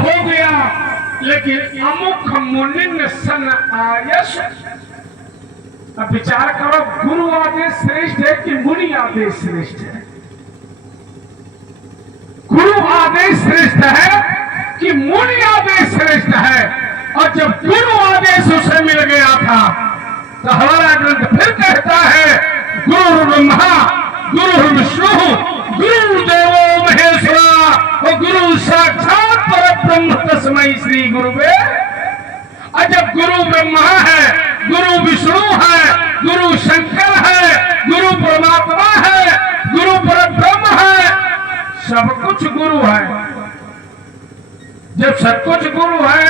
हो गया, लेकिन अमुख मुनिन सन आयस। अब विचार करो, गुरु आदेश श्रेष्ठ है कि मुनि आदेश श्रेष्ठ है? गुरु आदेश श्रेष्ठ है कि मुनि आदेश श्रेष्ठ है? और जब गुरु आदेश उसे मिल गया था तो हमारा ग्रंथ फिर कहता है, गुरु ब्रह्मा गुरु विष्णु गुरु देवो महेश्वरा और गुरु साक्षात परब्रह्म तस्मै श्री गुरुवे। और जब गुरु ब्रह्मा है, गुरु विष्णु है, गुरु शंकर है, गुरु परमात्मा है, गुरु परब्रह्म है, सब कुछ गुरु है। जब सब कुछ गुरु है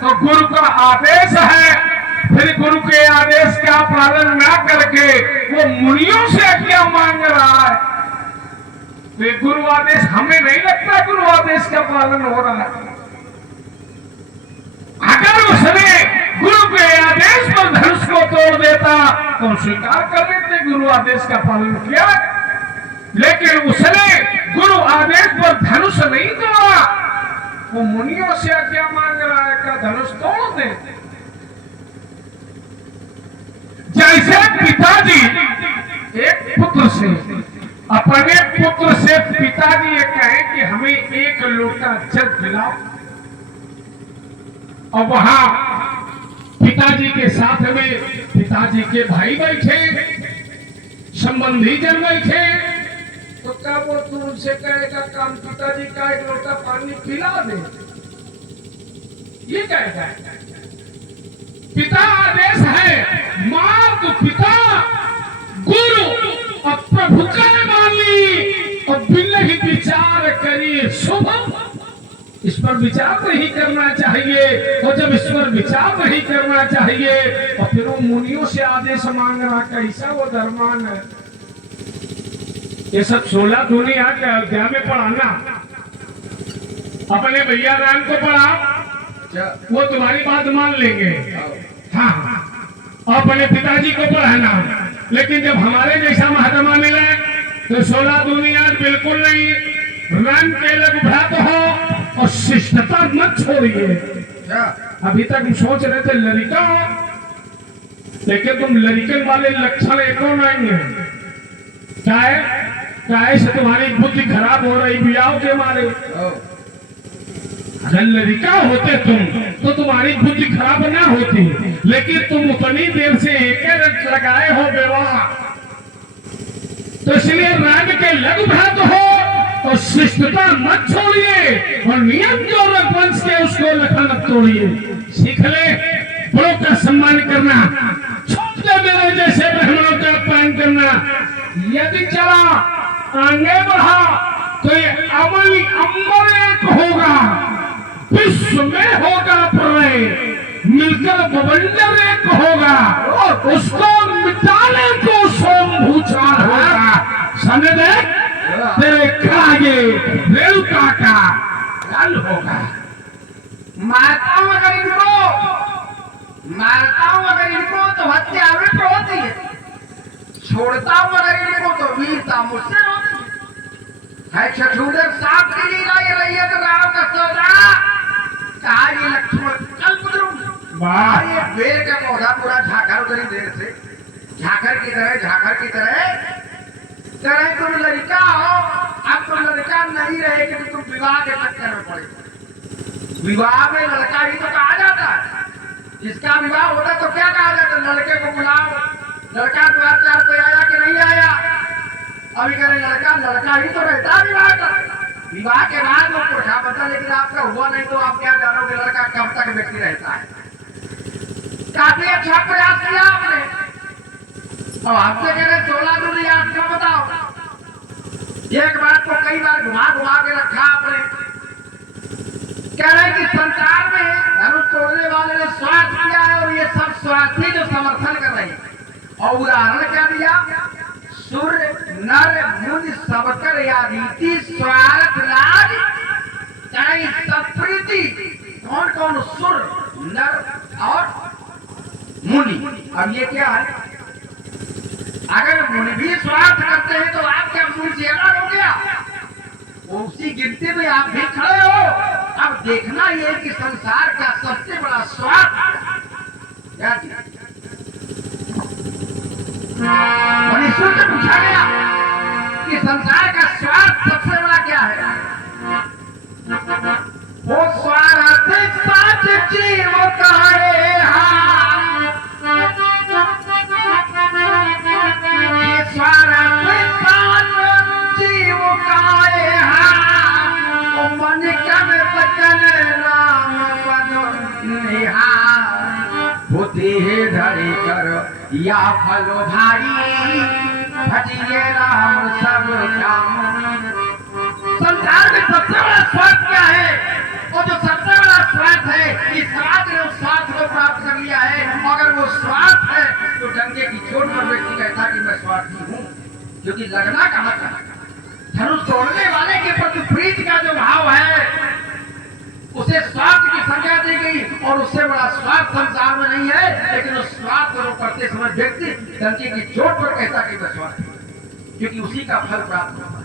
तो गुरु का आदेश है, फिर गुरु के आदेश का पालन ना करके वो मुनियों से क्या मांग रहा है? तो ये गुरु आदेश, हमें नहीं लगता गुरु आदेश का पालन हो रहा है। अगर उसने गुरु के आदेश पर धनुष को तोड़ देता तो स्वीकार कर लेते गुरु आदेश का पालन किया, लेकिन उसने गुरु आदेश पर धनुष नहीं तोड़ा। वो मुनियों से क्या मांग रहा है? का धनुष तोड़ दे। जैसे पिताजी एक पुत्र से, अपने पुत्र से पिताजी ये कहे कि हमें एक लोटा जल पिलाओ, और वहां पिताजी के साथ में पिताजी के भाई बैठे, संबंधी जन बैठे, तो क्या वो तुम उनसे कहेगा काम पिताजी का एक लोटा पानी पिला दे? ये कहेगा? पिता आदेश है, मात पिता गुरु और प्रभु का मान ली और बिल्ले ही विचार करिए शुभ। इस पर विचार नहीं करना चाहिए, और जब इस पर विचार नहीं करना चाहिए और फिर वो मुनियों से आदेश मांग रहा, कैसा वो धर्मान है? ये सब 16 दुनिया के अध्याय में पढ़ाना, अपने भैया राम को पढ़ा, वो तुम्हारी बात मान लेंगे, हाँ, अपने पिताजी को पढ़ाना, लेकिन जब हमारे जैसा महात्मा मिले तो 16 दुनिया बिल्कुल नहीं। रंग के लग भ्रात हो और शिष्टता मत छोड़िए। अभी तक हम सोच रहे थे लड़का, लेकिन तुम लड़कन वाले लक्षण एक नहीं है। क्या से तुम्हारी बुद्धि खराब हो रही बियाह के मारे? अगर लड़का होते तुम तो तुम्हारी बुद्धि खराब ना होती, लेकिन तुम उतनी देर से एक रंग लगाए हो विवाह, तो इसलिए राग के लग भ्रात हो और शिष्टता मत छोड़िए, और नियम जो रघुवंश के उसको लखा मत तोड़िए। सीख ले बड़ों का सम्मान करना, छोटे मेरे जैसे ब्राह्मणों का अपमान करना। यदि चला आगे बढ़ा तो ये अमल अंबर एक होगा, विश्व में होगा प्रलय, मिलकर बवंडर एक होगा, उसको मिटाने को सोमभूचाल होगा। समझ दे, तेरे खागे रेलका का जल होगा। मारता हूं अगर इनको तो हत्या अवश्य होती है, छोड़ता हूं अगर इनको तो वीरता मुझसे होती है। छठूधर साहब की लीला ये रही है, तो राम का सौदा कहा ये लक्ष्मण कल गुजरूं। ये बेर का पौधा पूरा झाकर उधरी देर से झाकर की तरह तुम लड़का हो। अब तुम लड़का नहीं रहे कि तुम विवाह के चक्कर में पड़े। विवाह में लड़का ही तो कहा जाता है, जिसका विवाह होता तो क्या कहा जाता? लड़के को बुलाओ, लड़का द्वार पे आया कि नहीं आया? अभी कह रहे लड़का ही तो रहता विवाह का। विवाह के बाद वो पुरखा बता, लेकिन आपका हुआ नहीं तो आप क्या जानोगे लड़का कब तक व्यक्ति रहता है। काफी अच्छा प्रयास किया आपने, और आपसे कह रहे 16 दूरी आपको बताओ। एक बात को कई बार घुमा के रखा आपने। कह रहे कि संसार में धनुष तोड़ने वाले ने स्वार्थ किया है, और ये सब स्वार्थी जो समर्थन कर रहे हैं। और उदाहरण क्या दिया? सूर्य नर मुनि सबकर या रीति स्वार्थ लाज चाहे सप्रीति। कौन कौन? सूर्य नर और मुनि। अब ये क्या है? अगर मुनि भी स्वार्थ करते हैं तो आप क्या मुनि से अलग हो गया? उसी गिनती में आप भी खड़े हो। अब अब देखना ये कि संसार का सबसे बड़ा स्वार्थ क्या जी? मनुष्यों से पूछा गया कि संसार का स्वार्थ सबसे बड़ा क्या है? वो स्वार्थ साच जीव करे ये स्वार्थ साच जीव काए ओ मन कम बचन राम पद निहार बुद्धि धरि कर या फल भाई भजिए राम सब काम। संसार में सबसे बड़ा स्वार्थ क्या है? और जो सबसे बड़ा स्वार्थ है, इस स्वार्थ ने उस स्वार्थ को प्राप्त कर लिया है। अगर वो स्वार्थ है तो डंके की चोट पर व्यक्ति कहता कि मैं स्वार्थी हूँ, क्योंकि लगना कहाँ का? धनुष तोड़ने वाले के प्रति प्रीति का जो भाव है उसे स्वार्थ की संज्ञा दी गई, और उससे बड़ा स्वार्थ संसार में नहीं है। लेकिन उस स्वार्थ को करते समय व्यक्ति डंके की चोट पर कहता कि मैं स्वार्थी हूँ, क्योंकि उसी का फल प्राप्त होता है।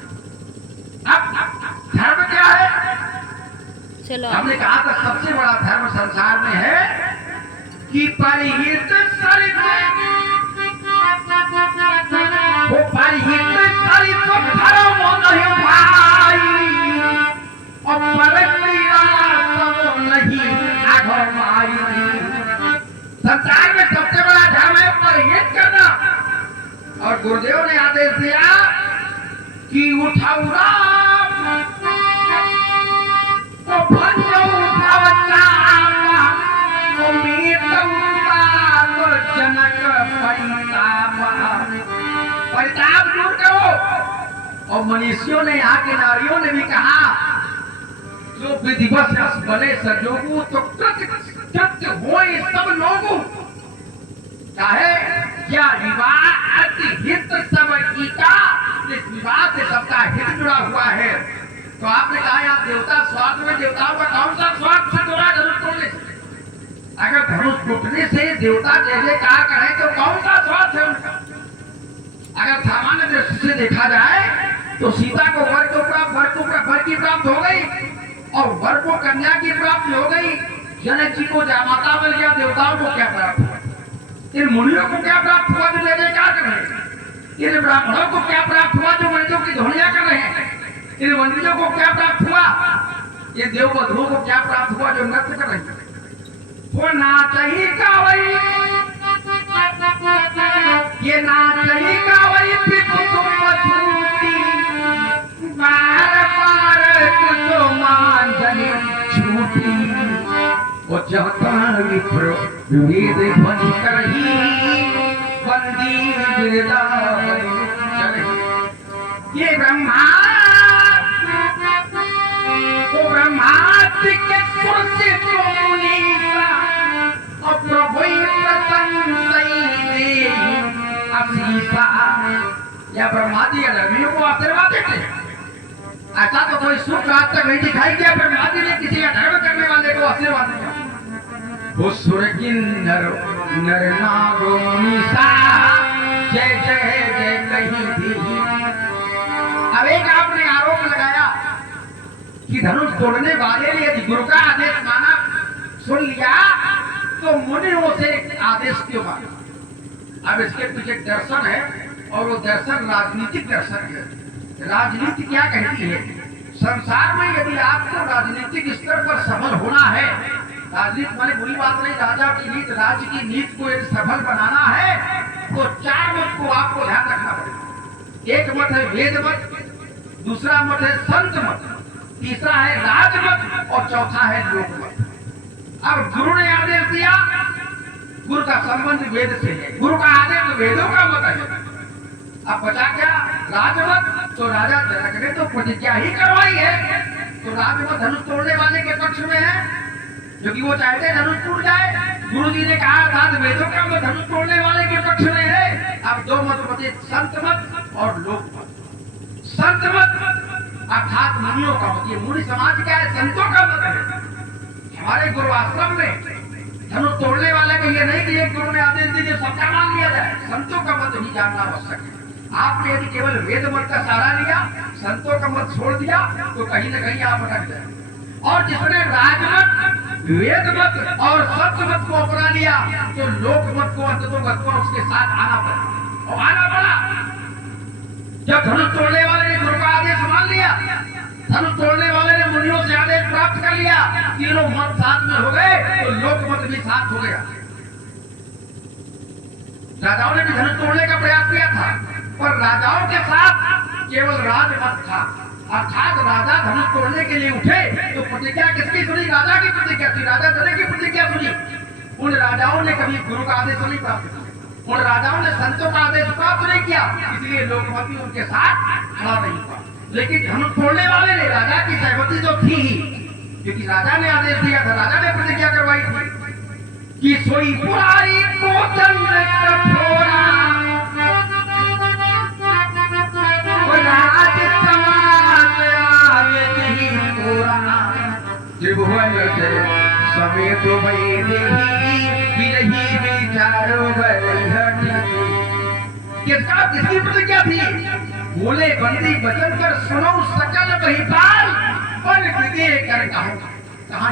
अब धर्म क्या है? चलो हमने कहा था सबसे बड़ा धर्म संसार में है कि परिहित सरित वो परिहित सरित धर्म नहीं भाई और परक्रिया सब नहीं आघमाई। संसार में सबसे बड़ा धर्म है परिहित करना, और गुरुदेव ने आदेश दिया कि उठाऊरा तो भंजो भवतावा तो मीतौता तो जनक परितापा। परिताप दूर करो। और मनुष्यों ने, यहाँ के नारियों ने भी कहा जो विधिवत बने संजोगु तो कृत्य होए सब लोगों चाहे क्या विवाह अति हित सब कीता। इस विवाह से सबका हित जुड़ा हुआ है। तो आपने कहा यहाँ देवता स्वार्थ में, देवताओं का कौन सा स्वार्थ से जुड़ा? धनुष तोड़ने से। अगर धनुष टूटने से देवता जैसे कहा करें तो कौन सा स्वार्थ है उनका? अगर सामान्य दृष्टि से देखा जाए तो सीता को वर को प्राप्त, वर की प्राप्त हो गई, और वर को कन्या की प्राप्ति हो गई। जनक जी को जामाता मिल गया, देवताओं को क्या प्राप्त हुआ? इन मुनियों को क्या प्राप्त हुआ जो ले क्या कर रहे हैं? इन ब्राह्मणों को क्या प्राप्त हुआ जो मंदिरों की ध्वनियां कर रहे हैं? इन मंदिरों को क्या प्राप्त हुआ? ये देववधुओं को क्या प्राप्त हुआ जो नृत्य कर रहे हैं? वो नाच ही गावई, ये नाच ही गावई बार बार कुसुमान जनी छूटी। वो चाहता विप्र विवेद ध्वनि करही बंदी वृंदावन चले। ये ब्रह्मा वो ब्रह्मास्त्र के सुर से तो मुनीसा और प्रभु प्रसन्न दे असीसा। या ब्रह्मादि अधर्मियों को आशीर्वाद देते हैं। ऐसा तो कोई सुख आज तक नहीं दिखाई दिया ब्रह्मादि ने किसी का धर्म करने वाले को आशीर्वाद दिया। वो सुर किन्नर नर नागो मुनीसा जय जय जय कहीं भी। अब एक आपने आरोप लगाया कि धनुष तोड़ने वाले ने यदि गुरु का आदेश माना, सुन लिया, तो मुनियों से आदेश क्यों माना? अब इसके पीछे दर्शन है, और वो दर्शन राजनीतिक दर्शन है। राजनीति क्या कहती है? संसार में यदि आपको राजनीतिक स्तर पर सफल होना है, राजनीति माने बुरी बात नहीं, राजा की नीति, राज्य की नीति को यदि सफल बनाना है तो चार मत को आपको ध्यान रखना पड़ेगा। एक मत है वेद मत, दूसरा मत है संत मत, तीसरा है राज मत, और चौथा है लोक मत। अब गुरु ने आदेश दिया, गुरु का संबंध वेद से है, गुरु का आदेश वेदों का मत है। अब बचा क्या? राजमत। तो राजा जनक ने तो प्रतिज्ञा ही करवाई है, तो राजमत धनुष तोड़ने वाले के पक्ष में है, क्योंकि वो चाहते धनुष टूट जाए। गुरु जी ने कहा था वेदों का मत धनुष तोड़ने वाले के पक्ष में है। अब दो मत बचे, संत मत और लोक मत। संत मत अर्थात मुनियों का मत। ये मुनि समाज क्या है? संतों का मत है। हमारे गुरु आश्रम में धनुष तोड़ने वाले को ये नहीं कि एक गुरु ने आदेश दिए सबका मान लिया जाए। संतों का मत ही जानना आवश्यक है। आपने यदि केवल वेद मत का सहारा लिया, संतों का मत छोड़ दिया, तो कहीं न कहीं आप अटक जाए। और जिसने राजमत, वेदमत और सत्यमत को अपना लिया तो लोकमत को अंततोगत उसके साथ आना पड़ा और आना पड़ा। जब धनुष तोड़ने वाले ने गुरु का आदेश मान लिया, धनुष तोड़ने वाले ने मुनियों से आदेश प्राप्त कर लिया, तीनों मत साथ में हो गए तो लोकमत भी साथ हो गया। राजाओं ने भी धनुष तोड़ने का प्रयास किया था, पर राजाओं के साथ केवल राजमत था, अर्थात राजा धनुष तोड़ने के लिए उठे तो प्रतिज्ञा किसकी सुनी? राजा की प्रतिज्ञा थी, राजा चले की प्रतिज्ञा सुनी। उन राजाओं ने कभी गुरु का आदेश नहीं प्राप्त किया, उन राजाओं ने संतों का आदेश प्राप्त नहीं किया, इसलिए लोकमत भी उनके साथ खड़ा नहीं हुआ। लेकिन धनुष तोड़ने वाले ने राजा की सहमति तो थी ही, क्योंकि राजा ने आदेश दिया था, राजा ने प्रतिज्ञा करवाई थी कि सोई पुरारी को दंड कठोरा राज समाज आगे पूरा त्रिभुवन से समेत विरही विचारो किसका किसकी प्रतिज्ञा थी? बोले बंदी बचन कर सुनो सकल बहिपाल पर विदे कर कहा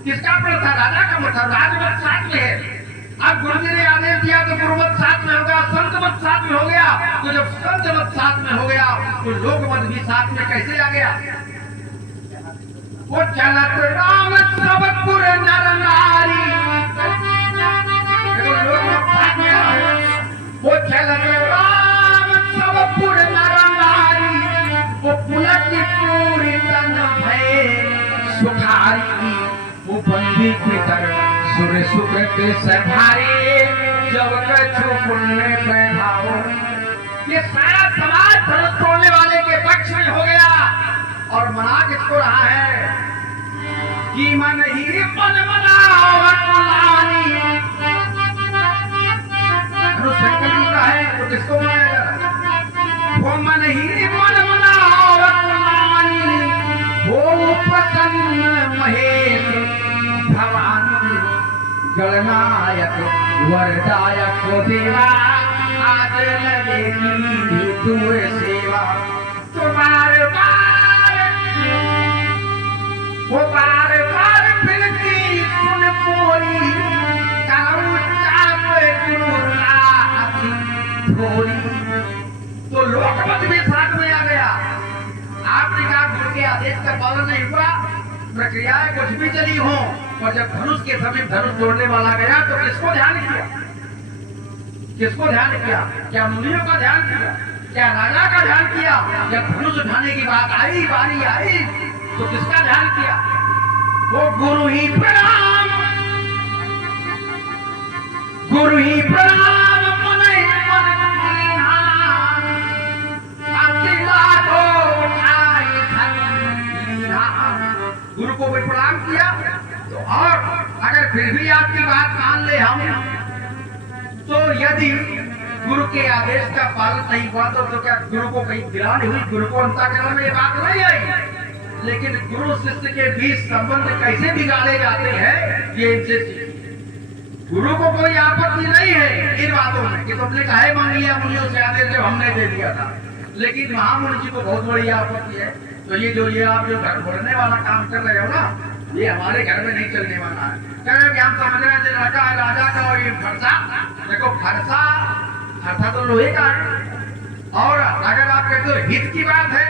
किसका प्रण था? राजा का मत था, राजमत साथ में है। अब गुरु जी ने आदेश दिया तो गुरुमत साथ में होगा, संत मत साथ में हो गया, तो जब संत मत साथ में हो गया तो लोकमत भी साथ में कैसे आ गया? वो चलत राम सबपुर नर नारी, देखो लोकमत साथ में है। वो चलत राम सबपुर नर नारी, वो पुलक पूरी तन भय सुखारी, वो बंदी पितर सुर सुकृत सभारे जब कछु पुण्य प्रभाव। ये सारा समाज धनुष तोड़ने वाले के पक्ष में हो गया और मना किसको रहा है कि मन ही मन मनाओ कुलानी। धनुष शंकर जी का है तो किसको मनाएगा? वो मन ही मन मनाओ कुलानी, वो प्रसन्न महेश भवानी, गणनायक वरदायक को देवा, आज लगेगी दूर सेवा। तो बार बार फिरती सुन पोरी, करूँ चाप गुरुनाथी थोड़ी। तो लोकमत भी साथ में आ गया। आपने कहा गुरु के आदेश का पालन नहीं हुआ, प्रक्रियाएं कुछ भी चली हो, और जब धनुष के समीप धनुष तोड़ने वाला गया तो किसको ध्यान किया? किसको ध्यान किया? क्या मुनियों का ध्यान किया? क्या राजा का ध्यान किया? जब धनुष उठाने की बात आई, बारी आई, तो किसका ध्यान किया? वो गुरु ही प्रणाम, गुरु ही प्रणाम मने मन कीन्हा, अतिला को उठाई धनीहा। गुरु को भी प्रणाम किया। तो और अगर फिर भी आपकी बात मान ले हम, तो यदि गुरु के आदेश का पालन नहीं हुआ तो क्या गुरु को कहीं गिरा नहीं हुई? गुरु को अंतःकरण में ये बात नहीं आई। लेकिन गुरु शिष्य के बीच संबंध कैसे बिगाड़े जाते हैं ये इनसे सीखिए। गुरु को कोई आपत्ति नहीं है इन बातों में कि तुमने काहे मांग लिया मुनियों से आदेश जो हमने दे दिया था, लेकिन महामुनि जी को बहुत बड़ी आपत्ति है। तो ये आप जो घर फोड़ने वाला काम कर रहे हो ना, ये हमारे घर में नहीं चलने वाला है। कह रहे कि हम समझ रहे हैं राजा है, राजा का और ये फरसा, देखो फरसा तो लोहे का है, और अगर आप कहते हो हित की बात है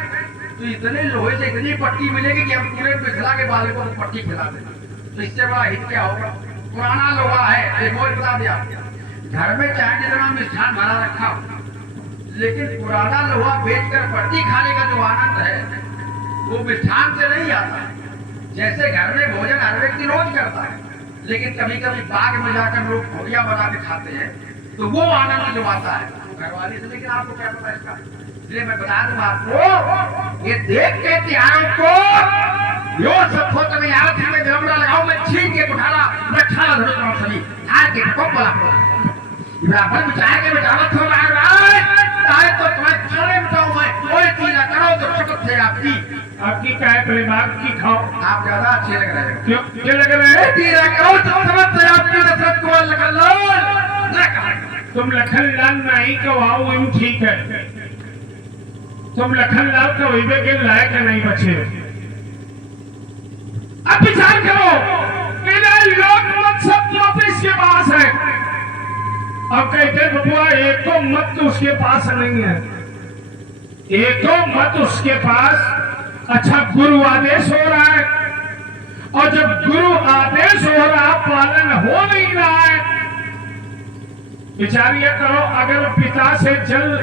तो इतने लोहे से इतनी पट्टी मिलेगी कि हम पूरे पिछला के बाले को पट्टी खिला देंगे। तो इससे बड़ा हित क्या होगा? पुराना लोहा है, एक और बता दिया, घर में चाहे जितना मिष्ठान भरा रखा हो, लेकिन पुराना लोहा बेचकर पट्टी खाने का जो आनंद है वो मिष्ठान से नहीं आता। जैसे घर में भोजन हर व्यक्ति रोज करता है, लेकिन कभी कभी बाग में जाकर लोग भोरिया बना के खाते हैं, तो वो आनंद जो आता है घरवाली से। लेकिन आपको क्या पता इसका? इसलिए मैं बता दूं आपको, ये देख के त्योहारों को यो सब हो तो मैं हाथ में गमला लगाऊं, मैं छीन के उठाना रखा धरो सभी हार के को बोला ब्राह्मण विचार के बचावत हो रहा है, चाहे तो तुम्हें छोड़े बताऊं मैं, कोई चीज ना करो तो शपथ है आपकी क्या है? पहले बात की खाओ, आप ज्यादा अच्छे लग रहे हैं। क्यों लग रहे हैं? तीरा करो तो समझ से आपकी नफरत को लगा लो। तुम लखनलाल नहीं कहो इन ठीक है, तुम लखनलाल का वही के लायक नहीं बचे। अब विचार करो कि लोक मत सब मत इसके पास है। अब कहते बबुआ एक तो मत तो उसके पास नहीं है, एक तो मत उसके पास। अच्छा गुरु आदेश हो रहा है, और जब गुरु आदेश हो रहा पालन हो नहीं रहा है, विचार ये करो अगर पिता से जल,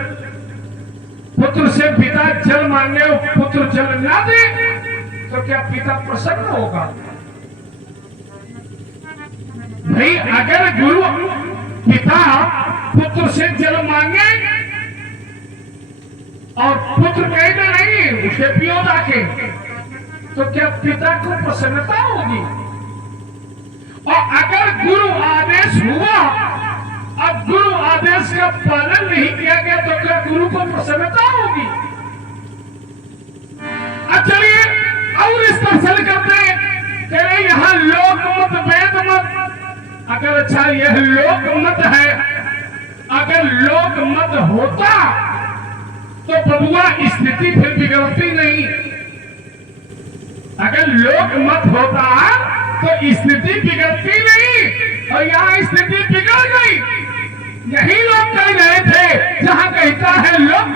पुत्र से पिता जल मांगे और पुत्र जल ना दे तो क्या पिता प्रसन्न होगा? भाई अगर गुरु पिता पुत्र से जल मांगे और पुत्र कहेगा नहीं उसे पियो जाके, तो क्या पिता को प्रसन्नता होगी? और अगर गुरु आदेश हुआ, अब गुरु आदेश का पालन नहीं किया गया तो क्या गुरु को प्रसन्नता होगी? अब चलिए और इस पर चल करते हैं, यहां लोक मत वेद मत। अगर अच्छा यह लोक मत है, अगर लोक मत होता तो बबुआ स्थिति फिर बिगड़ती नहीं। अगर लोक मत होता तो स्थिति बिगड़ती नहीं, और यहाँ स्थिति बिगड़ गई। यही लोग कह रहे थे जहां कहता है लोक